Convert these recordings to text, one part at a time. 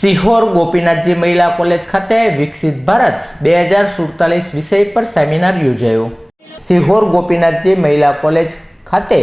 સિહોર ગોપીનાથજી મહિલા કોલેજ ખાતે વિકસિત ભારત બે હજાર સુડતાલીસ વિષય પર સેમિનાર યોજાયો. સિહોર ગોપીનાથજી મહિલા કોલેજ ખાતે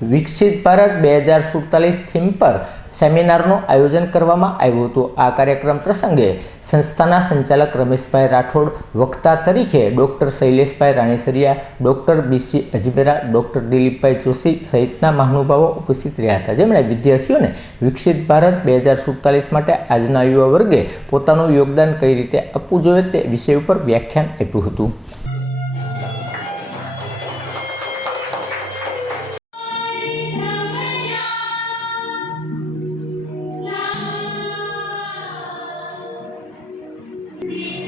વિકસિત ભારત બે હજાર સુડતાલીસ થીમ પર સેમિનારનું આયોજન કરવામાં આવ્યું હતું. આ કાર્યક્રમ પ્રસંગે સંસ્થાના સંચાલક રમેશભાઈ રાઠોડ, વક્તા તરીકે doctor Shaileshbhai Ranisariya, doctor BC Ajmera, doctor Dilipbhai Joshi સહિતના મહાનુભાવો ઉપસ્થિત રહ્યા હતા. જેમણે વિદ્યાર્થીઓને વિકસિત ભારત બે હજાર સુડતાલીસ માટે આજના યુવા વર્ગે પોતાનું યોગદાન કઈ રીતે આપવું જોઈએ તે વિષય ઉપર વ્યાખ્યાન આપ્યું હતું. या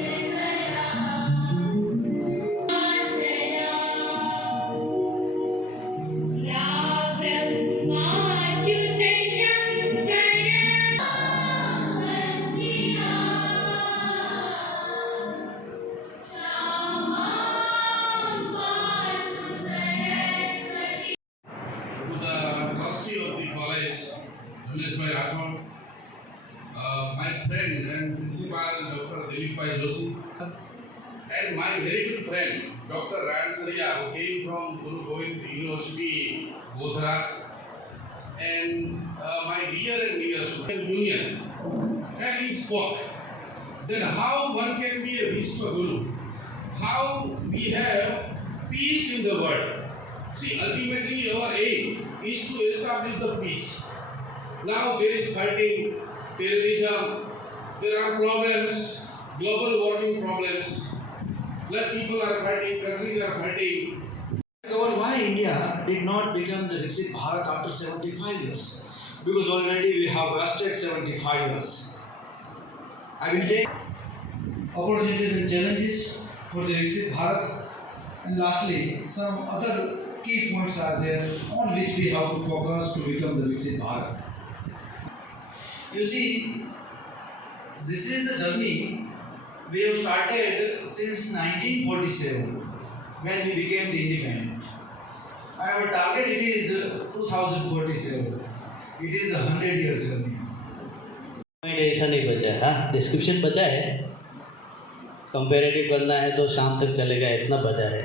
and principal Dr. Dilip Bhai Joshi, and my very good friend Dr. Ryan Saria, who came from Guru Govind University, Godhra, and uh, my dear and dear student union, and he spoke. Then how one can be a Vishwa Guru? How we have peace in the world? See, ultimately our aim is to establish the peace. Now there is fighting, terrorism, there are problems, global warming problems. Like people are fighting, countries are fighting. Discover why India did not become the Viksit Bharat after 75 years. Because already we have wasted 75 years. I will take opportunities and challenges for the Viksit Bharat. And lastly, some other key points are there on which we have to focus to become the Viksit Bharat. You see, this is the journey we have started since 1947 when we became the independent. And our target it is uh, 2047. It is a 100 year journey. ऐसा नहीं बचा है हाँ description बचा है comparative करना है तो शाम तक चलेगा इतना बचा है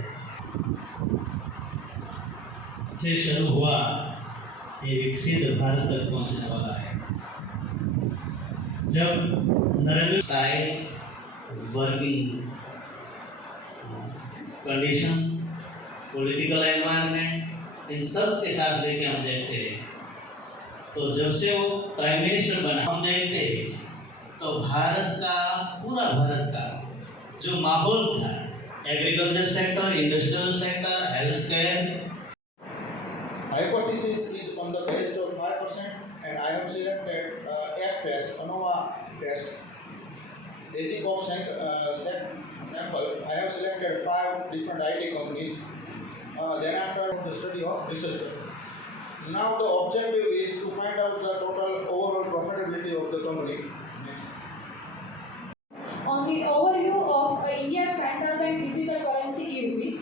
से शुरू हुआ ये विकसित भारत तक पहुँचने वाला है जब Narendra time working condition political environment इन सब के साथ लेके हम देखते हैं। तो जब से वो प्राइम मिनिस्टर बना, हम देखते हैं तो भारत का, पूरा भारत का, जो माहौल था agriculture sector industrial sector health care Hypothesis is on the basis of 5% and I have selected test, ANOVA test. Of uh, sample, I have selected five different IT companies. Uh, then after the study of research. Now the objective is to find out the total overall profitability of the company. On the overview of uh, India's central bank digital currency e-rupees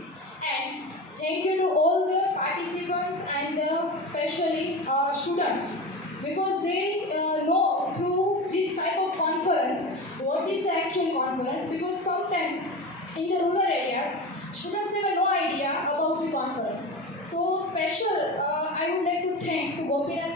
and thank you to all the participants and especially uh, students because they uh, know through this type of conference what is the actual conference because sometimes in the rural areas students have no idea about the conference. So special uh, I would like to thank College